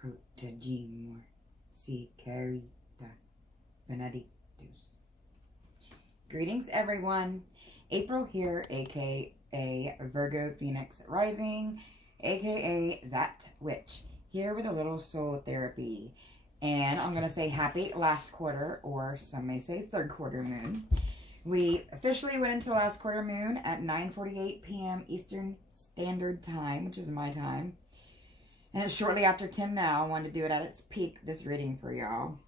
protegimos, si carita benedictus. Greetings, everyone. April here, aka Virgo Phoenix Rising, aka That Witch, here with a little soul therapy. And I'm going to say happy last quarter, or some may say third quarter moon. We officially went into last quarter moon at 9:48 p.m. Eastern Standard Time, which is my time. And it's shortly after 10 now. I wanted to do it at its peak, this reading for y'all.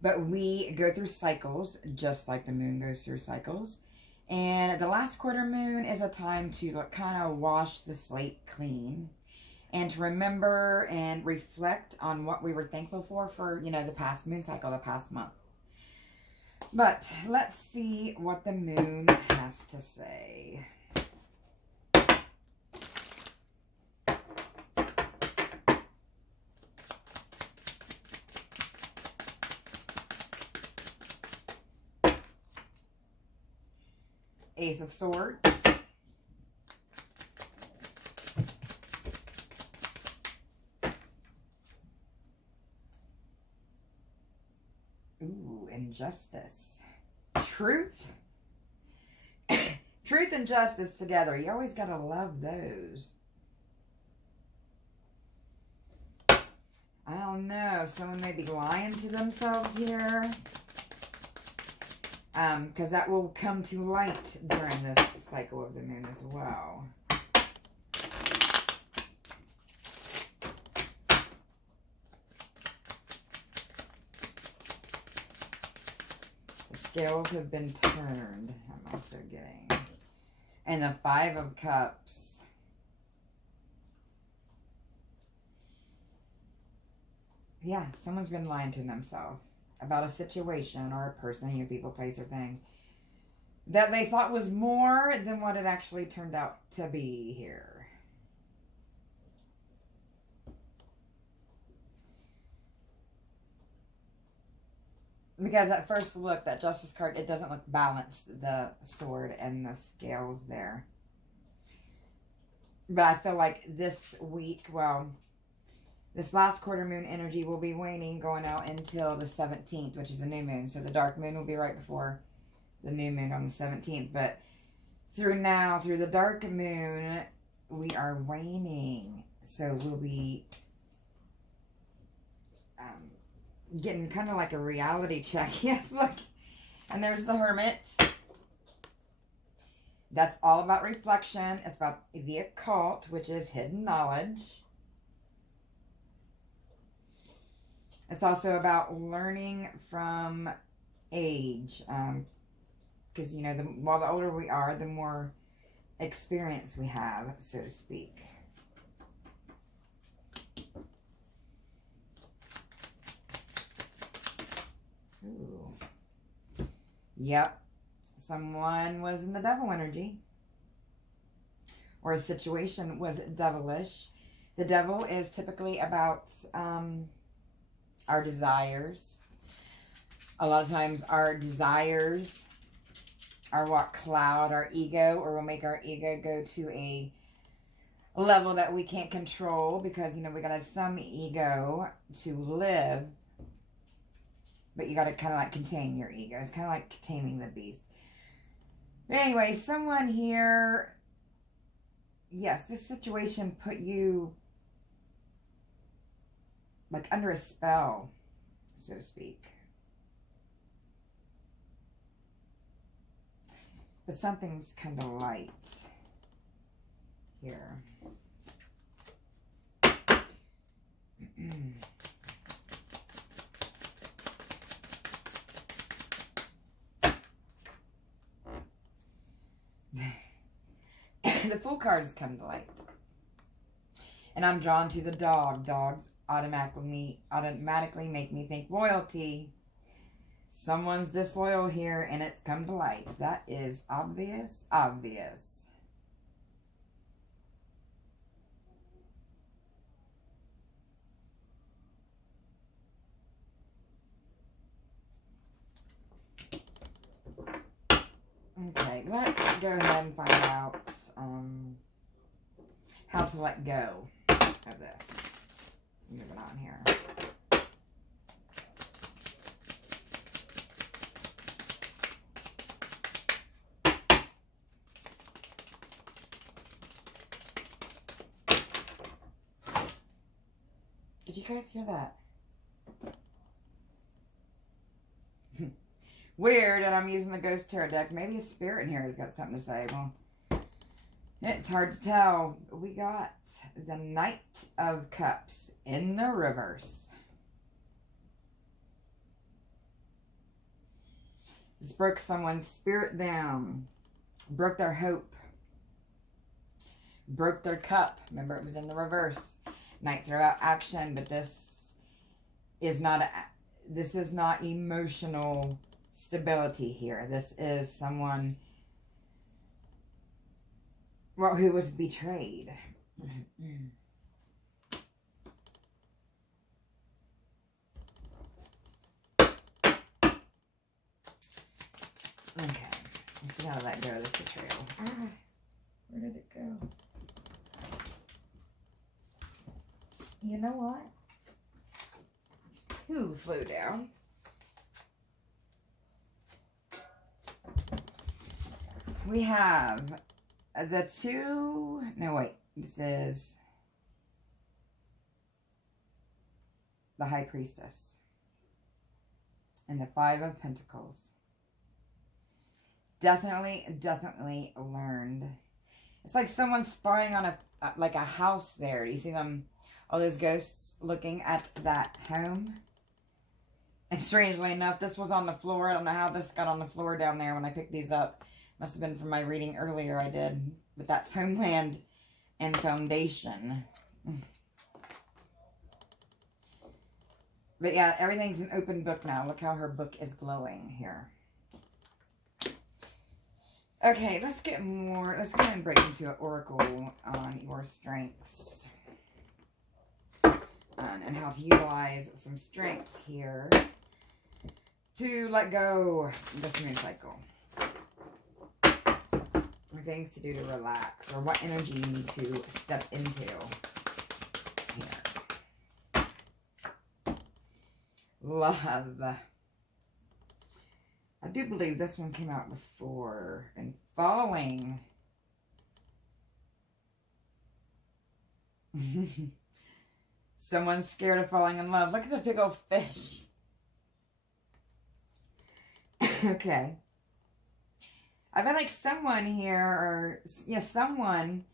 But we go through cycles, just like the moon goes through cycles. And the last quarter moon is a time to kind of wash the slate clean. And to remember and reflect on what we were thankful for, you know, the past moon cycle, the past month. But let's see what the moon has to say. Ace of Swords. Ooh, injustice. Truth. Truth and justice together. You always gotta love those. I don't know. Someone may be lying to themselves here. Because that will come to light during this cycle of the moon as well. The scales have been turned. I'm also getting. And the Five of Cups. Yeah, someone's been lying to themselves about a situation or a person, you people, place, or thing that they thought was more than what it actually turned out to be here. Because at first look, that Justice card, it doesn't look balanced, the sword and the scales there. But I feel like this week, well, this last quarter moon energy will be waning, going out until the 17th, which is a new moon. So the dark moon will be right before the new moon on the 17th. But through now, through the dark moon, we are waning. So we'll be getting kind of like a reality check. Yeah, look. And there's the Hermit. That's all about reflection. It's about the occult, which is hidden knowledge. It's also about learning from age. Because, you know, while the older we are, the more experience we have, so to speak. Ooh. Yep. Someone was in the devil energy. Or a situation was devilish. The devil is typically about our desires. A lot of times our desires are what cloud our ego, or will make our ego go to a level that we can't control, because, you know, we gotta have some ego to live, but you gotta kind of like contain your ego. It's kind of like taming the beast. But anyway, someone here, yes, this situation put you like under a spell, so to speak. But something's kind of light here. The Fool card is coming to light. And I'm drawn to the dog. Dogs automatically make me think loyalty. Someone's disloyal here, and it's come to light. That is obvious. Obvious. Okay, let's go ahead and find out how to let go of this. moving on here. Did you guys hear that? Weird, and I'm using the Ghost Tarot deck. Maybe a spirit in here has got something to say. Well, it's hard to tell. We got the Knight of Cups in the reverse. This broke someone's spirit down. Broke their hope. Broke their cup. Remember, it was in the reverse. Knights are about action, but this is not emotional stability here. This is someone, well, who was betrayed. Okay, let's see how to let go of this betrayal. Where did it go? You know what? Two flew down. We have the two, no wait, this is the High Priestess and the Five of Pentacles. Definitely learned. It's like someone spying on like a house there. Do you see them? All those ghosts looking at that home. And strangely enough, this was on the floor. I don't know how this got on the floor down there when I picked these up. Must have been from my reading earlier I did. But that's Homeland and Foundation. But yeah, everything's an open book now. Look how her book is glowing here. Okay, let's get more. Let's go ahead and break into an oracle on your strengths. And how to utilize some strengths here to let go this moon cycle. Or things to do to relax. Or what energy you need to step into here. Love. I do believe this one came out before. And following. Someone's scared of falling in love. Look at the big old fish. Okay. I feel like someone here, or yeah, someone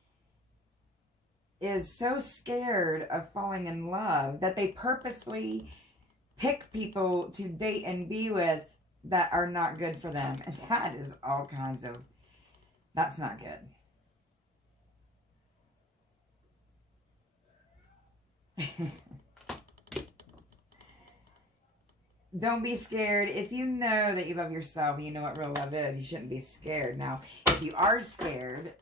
is so scared of falling in love that they purposely pick people to date and be with that are not good for them. And that is all kinds of, that's not good. Don't be scared. If you know that you love yourself, you know what real love is, you shouldn't be scared. Now, if you are scared,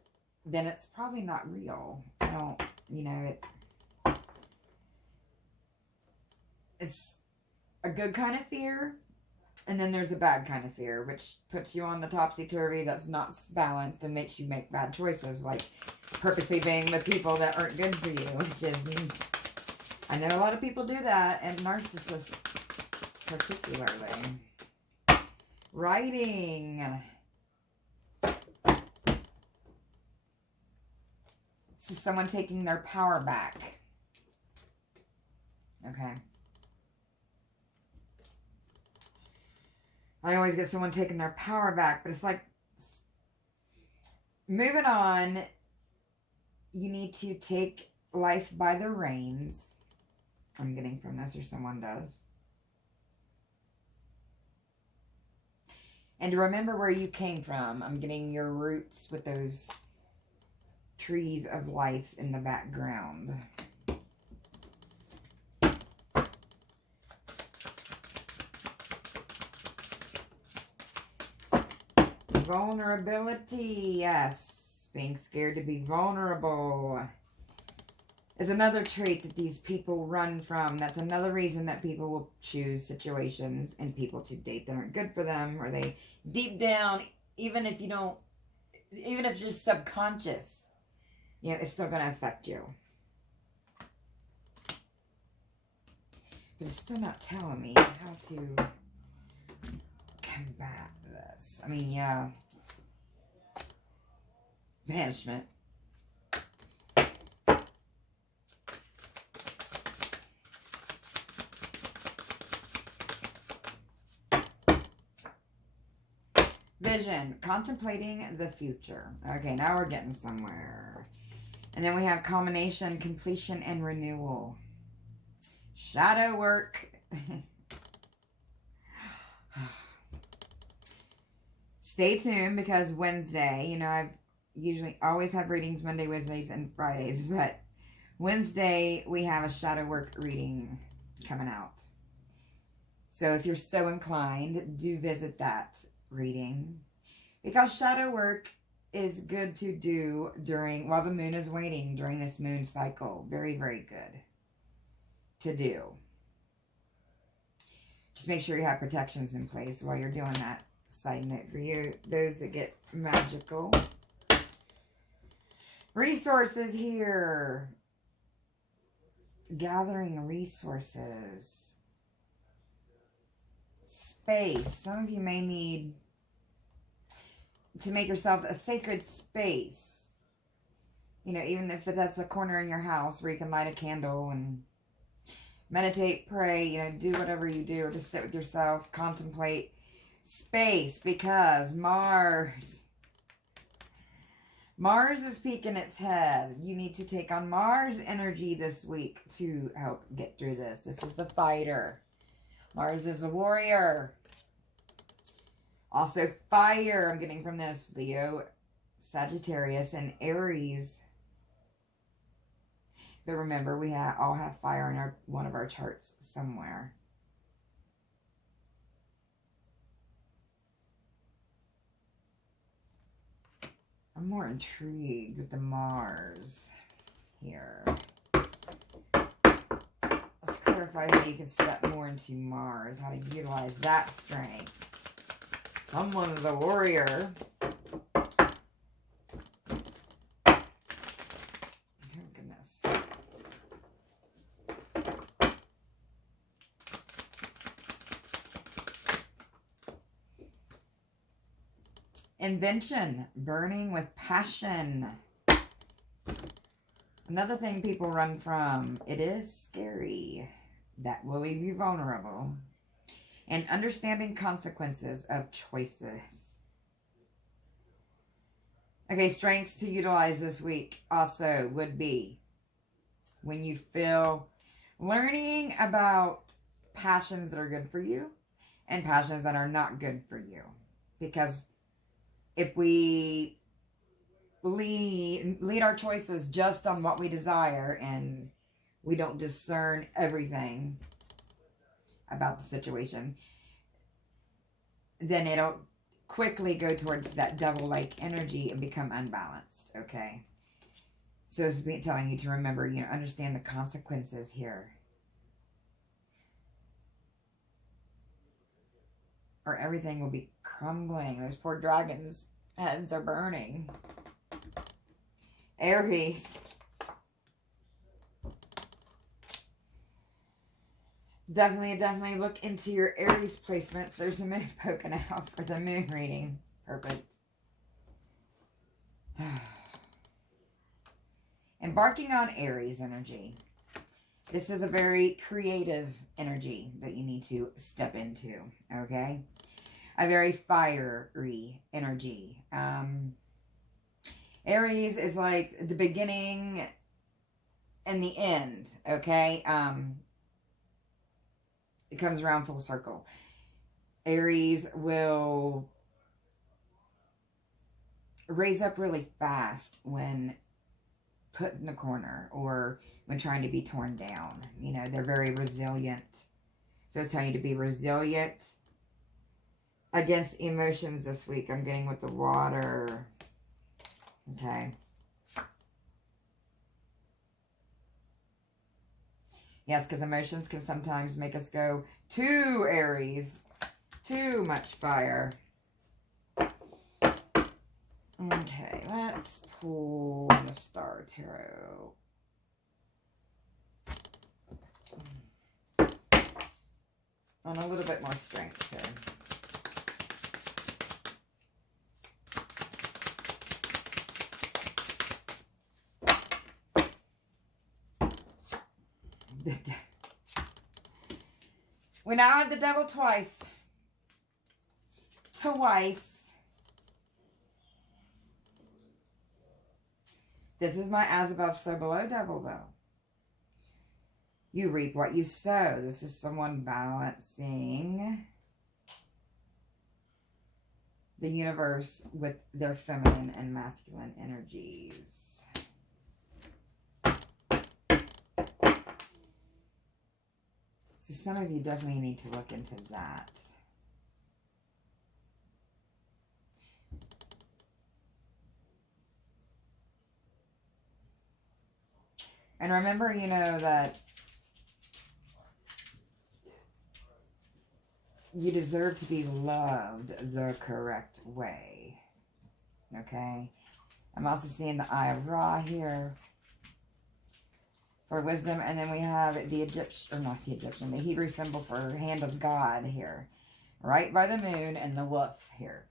then it's probably not real. I don't, you know, it's a good kind of fear, and then there's a bad kind of fear, which puts you on the topsy-turvy that's not balanced and makes you make bad choices, like purposely being with people that aren't good for you, which is, I know a lot of people do that, and narcissists particularly. Writing. This is someone taking their power back. Okay. I always get someone taking their power back, but it's like, moving on, you need to take life by the reins. I'm getting from this, or someone does. And to remember where you came from. I'm getting your roots with those trees of life in the background. Vulnerability, yes. Being scared to be vulnerable is another trait that these people run from. That's another reason that people will choose situations and people to date that aren't good for them, or they deep down, even if you don't, even if it's just subconscious, you know, it's still going to affect you. But it's still not telling me how to combat this. I mean, yeah. Banishment. Vision, contemplating the future. Okay, now we're getting somewhere. And then we have culmination, completion, and renewal. Shadow work. Stay tuned because Wednesday, you know, I've usually always have readings Monday, Wednesdays, and Fridays, but Wednesday we have a shadow work reading coming out. So if you're so inclined, do visit that reading, because shadow work is good to do during, while the moon is waning, during this moon cycle. Very, very good to do. Just make sure you have protections in place while you're doing that. Side note for you, those that get magical. Resources here. Gathering resources. Space. Some of you may need to make yourselves a sacred space. You know, even if that's a corner in your house where you can light a candle and meditate, pray, you know, do whatever you do, or just sit with yourself, contemplate. Space, because Mars is peeking its head. You need to take on Mars energy this week to help get through this. This is the fighter. Mars is a warrior. Also fire, I'm getting from this. Leo, Sagittarius, and Aries. But remember, we all have fire in one of our charts somewhere. I'm more intrigued with the Mars here. Let's clarify how you can step more into Mars, how to utilize that strength. Someone's a warrior. Oh, goodness. Invention, burning with passion. Another thing people run from. It is scary. That will leave you vulnerable. And understanding consequences of choices. Okay, strengths to utilize this week also would be when you feel learning about passions that are good for you and passions that are not good for you. Because if we lead our choices just on what we desire and we don't discern everything about the situation, then it'll quickly go towards that devil-like energy and become unbalanced, okay? So it's telling you to remember, you know, understand the consequences here. Or everything will be crumbling. Those poor dragons' heads are burning. Aries. Definitely look into your Aries placements. There's a moon poking out for the moon reading. Perfect. Embarking on Aries energy. This is a very creative energy that you need to step into, okay? A very fiery energy. Aries is like the beginning and the end, okay? It comes around full circle. Aries will raise up really fast when put in the corner or when trying to be torn down. You know, they're very resilient. So it's telling you to be resilient against emotions this week. I'm getting with the water. Okay. Yes, because emotions can sometimes make us go too Aries. Too much fire. Okay, let's pull the Star Tarot. And a little bit more strength here. We now have the devil twice. Twice. This is my as above, so below devil, though. You reap what you sow. This is someone balancing the universe with their feminine and masculine energies. So some of you definitely need to look into that. And remember, you know, that you deserve to be loved the correct way. Okay? I'm also seeing the Eye of Ra here for wisdom. And then we have the Egyptian, or not the Egyptian, the Hebrew symbol for hand of God here. Right by the moon and the wolf here.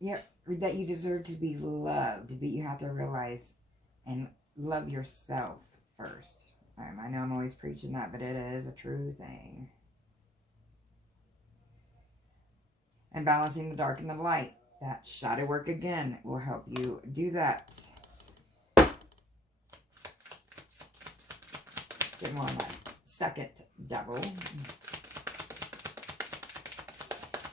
Yep, that you deserve to be loved, but you have to realize and love yourself first. I know I'm always preaching that, but it is a true thing. And balancing the dark and the light. That shadow work again will help you do that. Get more on that second devil.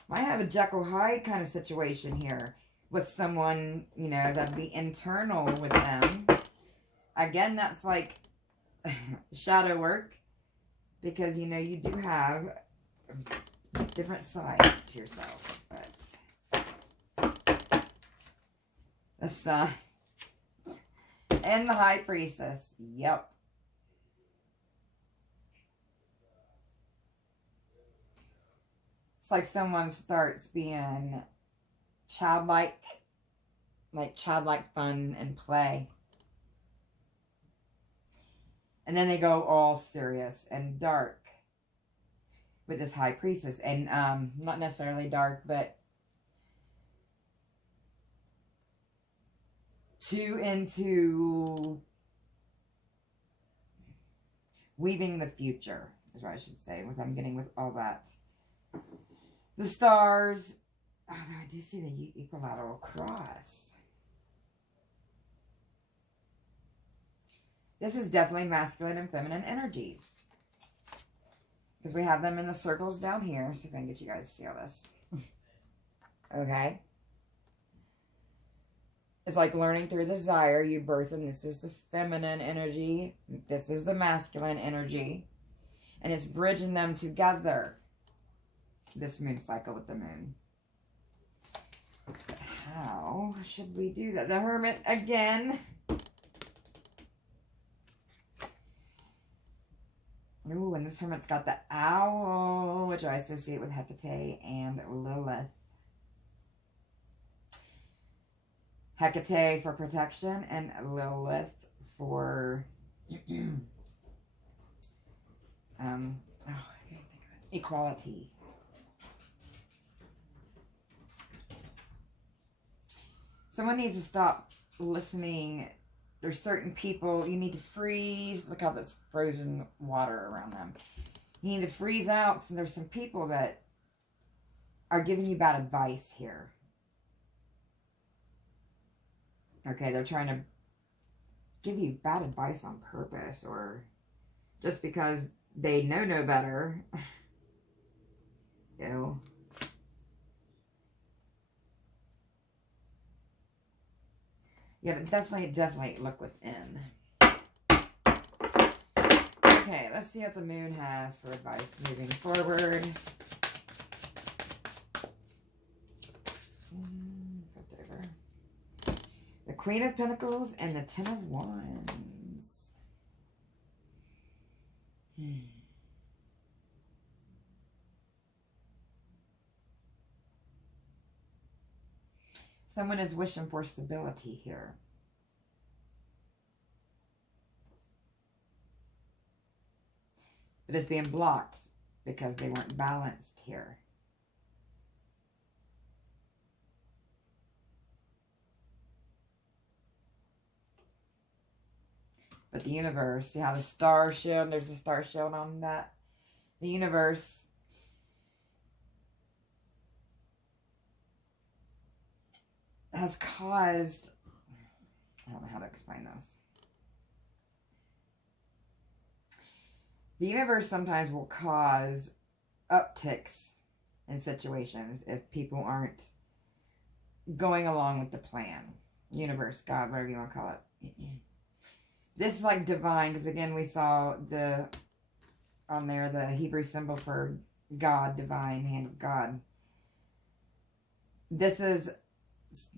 Might have a Jekyll Hyde kind of situation here with someone, you know, that'd be internal with them. Again, that's like shadow work, because, you know, you do have different sides to yourself. But the Sun and the High Priestess. Yep. It's like someone starts being childlike, like childlike fun and play. And then they go all serious and dark with this High Priestess. And not necessarily dark, but too into weaving the future, is what I should say, what I'm getting with all that. The stars, although I do see the equilateral cross. This is definitely masculine and feminine energies. Because we have them in the circles down here. See if I can get you guys to see all this. Okay. It's like learning through desire. You birth, and this is the feminine energy. This is the masculine energy. And it's bridging them together. This moon cycle with the moon. But how should we do that? The Hermit again. Ooh, and this Hermit's got the owl, which I associate with Hecate and Lilith. Hecate for protection and Lilith for equality. Someone needs to stop listening. There's certain people, you need to freeze. Look how there's frozen water around them. You need to freeze out. So there's some people that are giving you bad advice here. Okay, they're trying to give you bad advice on purpose, or just because they know no better. You know. Yeah, but definitely look within. Okay, let's see what the moon has for advice moving forward. Flipped over. The Queen of Pentacles and the Ten of Wands. Someone is wishing for stability here. But it's being blocked because they weren't balanced here. But the universe, see how the star shield, there's a star shield on that. The universe has caused, I don't know how to explain this. The universe sometimes will cause upticks in situations if people aren't going along with the plan. Universe, God, whatever you want to call it. This is like divine, because again, we saw on there the Hebrew symbol for God, divine, hand of God. This is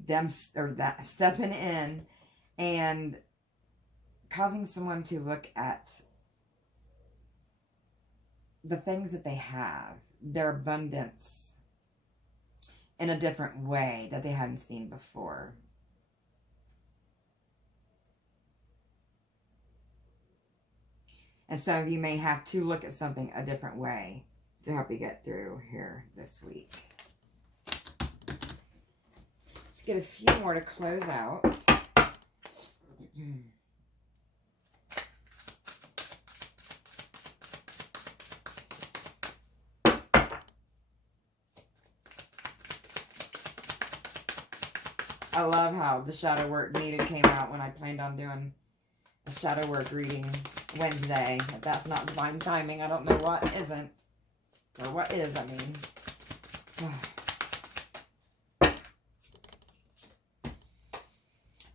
them, or that, stepping in and causing someone to look at the things that they have, their abundance, in a different way that they hadn't seen before. And some of you may have to look at something a different way to help you get through here this week. Let's get a few more to close out. I love how the shadow work needed came out when I planned on doing a shadow work reading Wednesday. If that's not divine timing, I don't know what isn't. Or what is, I mean.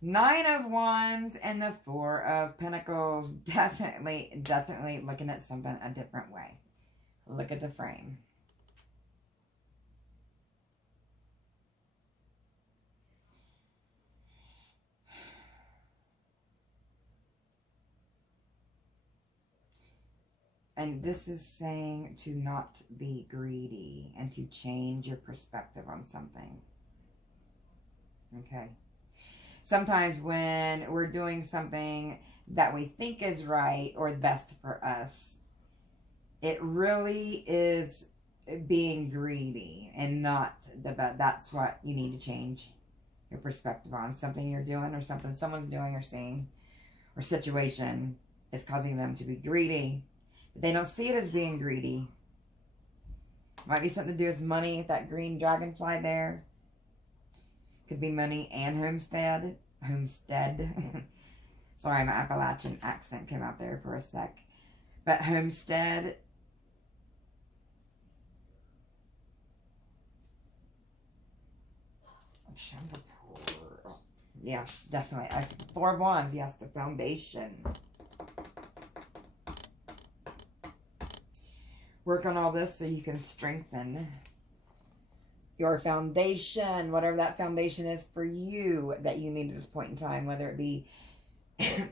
Nine of Wands and the Four of Pentacles. Definitely looking at something a different way. Look at the frame. And this is saying to not be greedy and to change your perspective on something. Okay. Sometimes when we're doing something that we think is right or best for us, it really is being greedy and not the best. That's what you need to change your perspective on. Something you're doing or something someone's doing or saying or situation is causing them to be greedy. They don't see it as being greedy. Might be something to do with money, that green dragonfly there. Could be money and homestead. Sorry, my Appalachian accent came out there for a sec. But homestead. Yes, definitely. Four of Wands, yes, the foundation. Work on all this so you can strengthen your foundation, whatever that foundation is for you that you need at this point in time, whether it be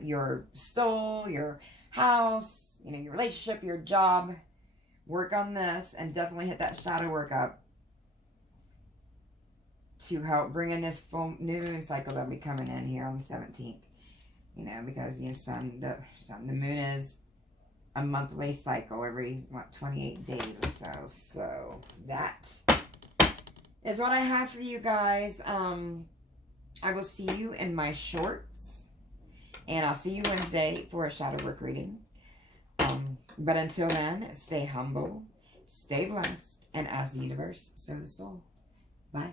your soul, your house, you know, your relationship, your job. Work on this and definitely hit that shadow work up to help bring in this full new moon cycle that'll be coming in here on the 17th. You know, because, you know, the moon is a monthly cycle every, what, 28 days or so. So that is what I have for you guys. I will see you in my shorts. And I'll see you Wednesday for a shadow work reading. But until then, stay humble, stay blessed, and as the universe, so the soul. Bye.